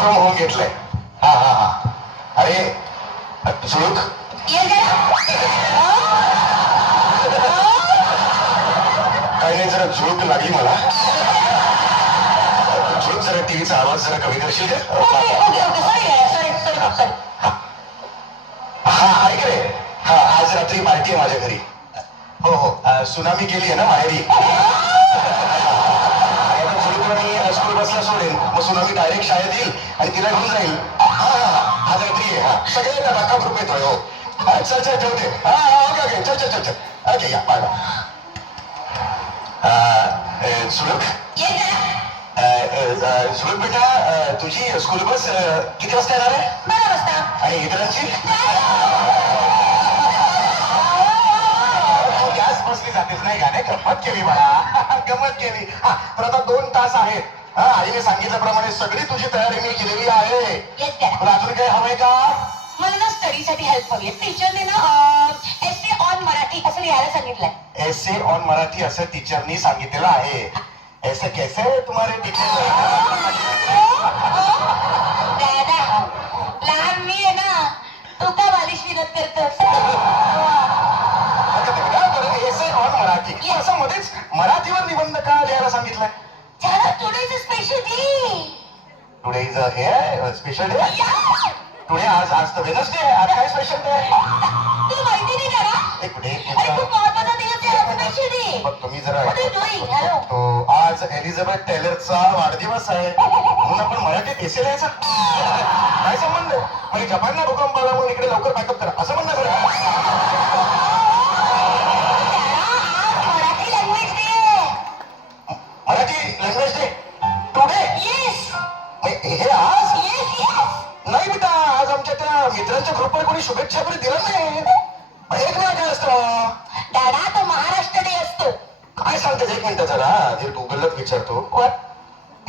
From home घेतलंय. हा हा हा. अरे झुळूक काही नाही, जरा झुळूक लागली मला. झुळूक जरा टीव्हीचा आवाज जरा कमी करशील का? हा ऐक रे. हा आज रात्री पार्टी आहे माझ्या घरी. हो हो सुनामी गेली आहे ना माहेरी. मी स्कूल बसला सोडेल, मग सुनामी डायरेक्ट शाळेत येईल आणि तिला घेऊन जाईल. आज रात्री आहे. हा सगळे धक्का ग्रुप येतोय. हो चल चल ठेवते. हा ओके ओके चल चल चल चल ओके या बाय बाय. सुलभ सुलभ बेटा, तुझी स्कूल बस किती वाजता येणार आहे? 12 वाजता. आणि इतरांची गॅस बसली जातेच नाही का? नाही गंमत केली मला गंमत केली. हा तर आता 2 तास आहेत. हा आईने सांगितल्याप्रमाणे सगळी तुझी तयारी मी केलेली आहे. तुला अजून काही हवंय का? मला ना स्टडीसाठी हेल्प हवी. टीचरने ना एसे ऑन मराठी असं लिहायला सांगितलंय. एसे ऑन मराठी असं टीचरनी सांगितलेलं आहे. ऐसे कैसे तुम्हारे टीचर? दादा लहान मी आहे ना, तू का बालिश विनोद करतोस? एसे ऑन मराठी असं मध्येच मराठीवर निबंध का लिहायला सांगितलंय? त्याला today's special day. Today is हे स्पेशल डे. टुडे आज आज तर वेनसडे आहे. आज काय स्पेशल डे आहे? तू माहिती नाही का? एक मिनिट. अरे खूप महत्वाचा दिवस आहे स्पेशल डे. बघ तुम्ही जरा What are you doing? Hello. तो आज एलिझाबेथ टेलरचा वाढदिवस आहे म्हणून आपण मराठीत एसे लिहायचा. काय संबंध? म्हणजे जपानला भूकंप आला म्हणून इकडे लवकर पॅकअप करा असं म्हणणं करा. Marathi language day. Marathi language day today. Yes हे आज येस येस. नाही बेटा, आज आमच्या त्या मित्रांच्या ग्रुपवर कोणी शुभेच्छा वगैरे दिलं नाही. एक वेळा काय असतं दादा, तो महाराष्ट्र डे असतो. काय सांगतेस? एक मिनिट जरा जे गुगललाच विचारतो.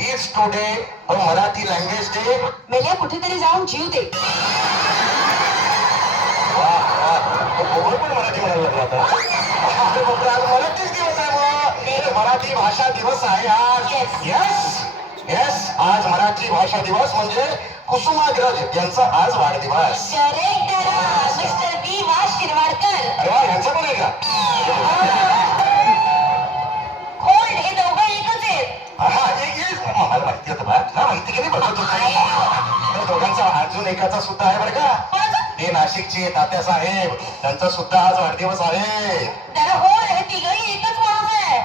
Is today a Marathi language day? मेल्या कुठेतरी जाऊन जीव दे. गुगल पण मराठी म्हणायला लागला आता. आज मराठीच दिवस आहे. मग मराठी भाषा दिवस आहे आज. येस येस आज मराठी भाषा दिवस म्हणजे कुसुमाग्रज यांचा आज वाढदिवस. करेक्ट दादा. मिस्टर बी वा शिरवाडकर. अरे वा, यांचा पण आहे का? होल्ड, हे दोघं एकच आहेत. हा मला माहिती होतं बा. तुला माहिती कधी बघत होतो. दोघांचा अजून एकाचा सुद्धा आहे बरं का. ते नाशिकचे तात्या साहेब, त्यांचा सुद्धा आज वाढदिवस आहे. दादा होल्ड, हे तिघही एकच माणूस आहे.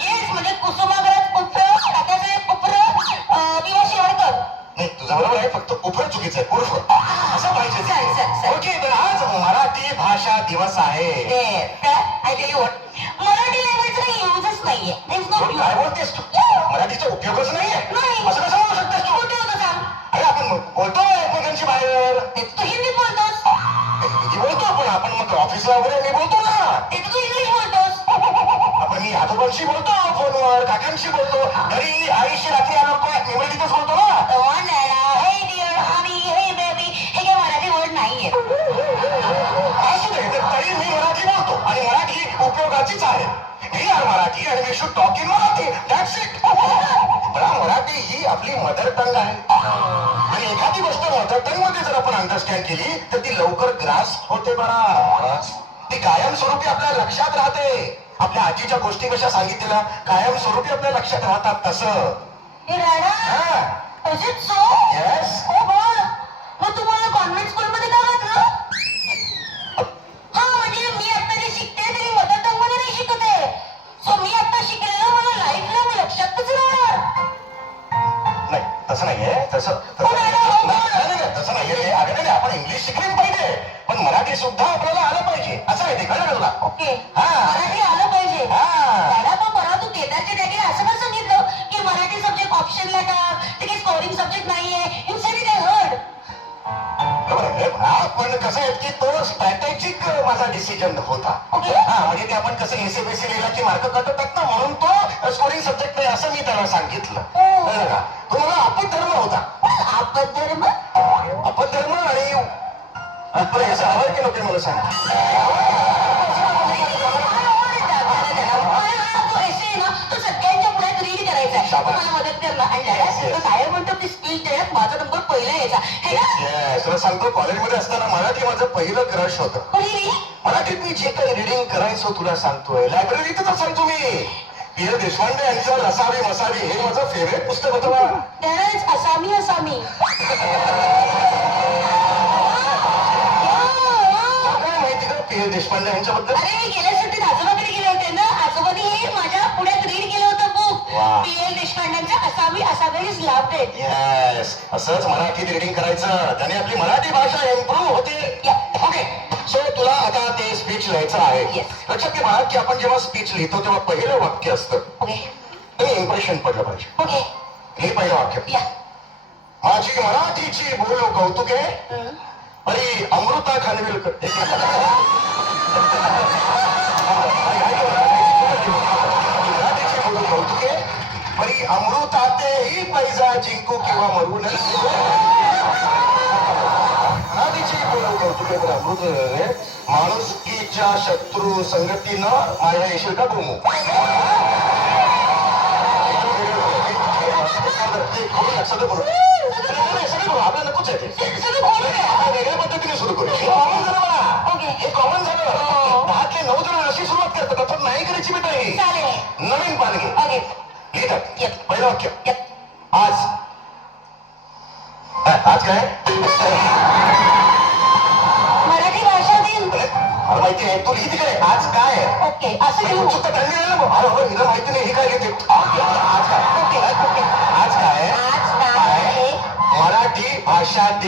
येस म्हणजे कुसुमाग्रज उप्र, तात्यासाहेब उप्र, बी वा शिरवाडकर. नाही तुझं बरोबर आहे, फक्त उफर चुकीचं आहे. उर्फ असं पाहिजे. चल. ओके तर आज मराठी भाषा दिवस आहे. I tell you what, Marathi लँग्वेजचा युजच नाहीये. देयर इज नो तू काय बोलतेस तू? मराठीचा उपयोगच नाहीये. नाही. असं कसं म्हणू शकतेस तू? कुठे होतं सांग? अरे आपण बोलतोय एकमेकांशी बाहेर. ते तू हिंदीत बोलतोस. हिंदी बोलतो आपण. आपण मग ऑफिसला वगैरे मी बोलतो ना. ते तू इंग्लिश बोलतोस. आपण मी आजोबांशी बोलतो फोनवर, काकांशी बोलतो. घरी आईशी रात्री आलो इंग्रजीतच बोलतो ना. हे डिअर, हनी, हे बेबी, हे काय मराठी वर्ड नाहीये. असू दे तरी मी मराठी बोलतो आणि मराठी उपयोगाचीच आहे. वी आर मराठी आणि we should talk in Marathi. That's it. Marathi ही आपली मदर टंग आहे आणि एखादी गोष्ट मदर टंग मध्ये जर आपण अंडरस्टँड केली तर ती लवकर ग्रास्प होते. बरा ती कायमस्वरूपी आपल्या लक्षात राहते. आपल्या आजीच्या गोष्टी कशा सांगितलेल्या कायमस्वरूपी आपल्या लक्षात राहतात तसं. हे Rana, is it so? Yes. हो बोल. मग तुम्हाला कॉन्व्हेंट स्कूलमध्ये का घातलं? हा म्हणजे मी आता जे शिकते ते मदर टंग मध्ये नाही शिकत आहे. सो मी आता शिकलेलं मला लाईफला मी लक्षातच राहणार. नाही तसं नाहीये. तसं तसं नाहीये. अगं नाही आपण इंग्लिश शिकलीच पाहिजे पण मराठी सुद्धा आपल्याला आलं पाहिजे असं आहे. ते कळलं का तुला? ओके, मराठी आलं पाहिजे. दादा तो परवा तू केदारच्या जागेला असं का सांगितलं की मराठी सब्जेक्ट ऑप्शनला टाक, ते काही स्कोरिंग सब्जेक्ट नाहीये. You sed it, I heard. पण कसं आहे की तो स्ट्रॅटेजिक माझा डिसिजन होता. हा म्हणजे ते आपण कसं एसी बेसी लिहिला की मार्क कटवतात ना म्हणून तो स्कोरिंग सब्जेक्ट नाही असं मी त्याला सांगितलं. तो मला अपधर्म होता. अपधर्म आणि याचं हवं की नको मला सांग. तो सगळ्यांच्या पुढ्यात रीड करायचा. शाबास. मला मदत कर ना. आणि लढा साहेब म्हणतो की स्पीच देण्यात माझा नंबर पहिला यायचा हे ना. Yes, तुला सांगतो कॉलेजमध्ये असताना मराठी माझं पहिलं क्रश होतं. Really? मराठीत मी जे काही रिडिंग करायचो तुला सांगतोय लायब्ररीतच सांगतो मी. पी एल देशपांडे यांचं रसावी मसावी हे माझं फेवरेट पुस्तक होतं बा. There is Asami Asami. काय माहिती का पी एल देशपांडे यांच्याबद्दल? अरे मी गेल्या सुट्टीत आजोबाकडे गेले होते ना. आजोबांनी हे माझ्या पुण्यात रीड केलं होतं बुक. वा. पी.एल. देशपांडेंचं Asami Asami is loved it. Yes, असंच मराठीत रिडिंग करायचं त्याने आपली मराठी भाषा इम्प्रूव्ह होते. ओके, सो तुला आता ते स्पीच लिहायचं आहे. Yes. लक्षात घे बाळा की आपण जेव्हा स्पीच लिहितो तेव्हा पहिलं वाक्य असतं ओके ते इम्प्रेशन पडलं पाहिजे. ओके हे पहिलं वाक्य. या. माझी मराठीची बोलो कौतुके अरे अमृता खानविलकर. मराठीची बोलो कौतुके परी अमृतातेही पैजा जिंकू किंवा मरू नये. मराठीची बोलो कौतुके तर अमृत रे माणुसकीच्या शत्रू संगतीनं माझ्या येशील का बोमू. लक्षात बोलू सगळं बोलू आपल्याला नकोच आहे ते. सगळं बोलू द्या. आता वेगळ्या पद्धतीने सुरू करू. हे कॉमन झालं मला. ओके. हे कॉमन झालं. 10 ते 9 जण अशी सुरुवात करतात आपण नाही करायची बेटा ही. चालेल. नवीन पालखी ओके लिहितात. Yep. पहिलं वाक्य Yep. आज आज काय मराठी भाषा दिन. मला माहिती आहे तू लिहिती काय आज काय आहे. ओके असं घेऊ. उत्सुकता थंडी आहे ना मग. अरे हो हिला माहिती नाही ही काय लिहिते. आज काय ओके ओके आज काय आज काय आहे? मराठी भाषा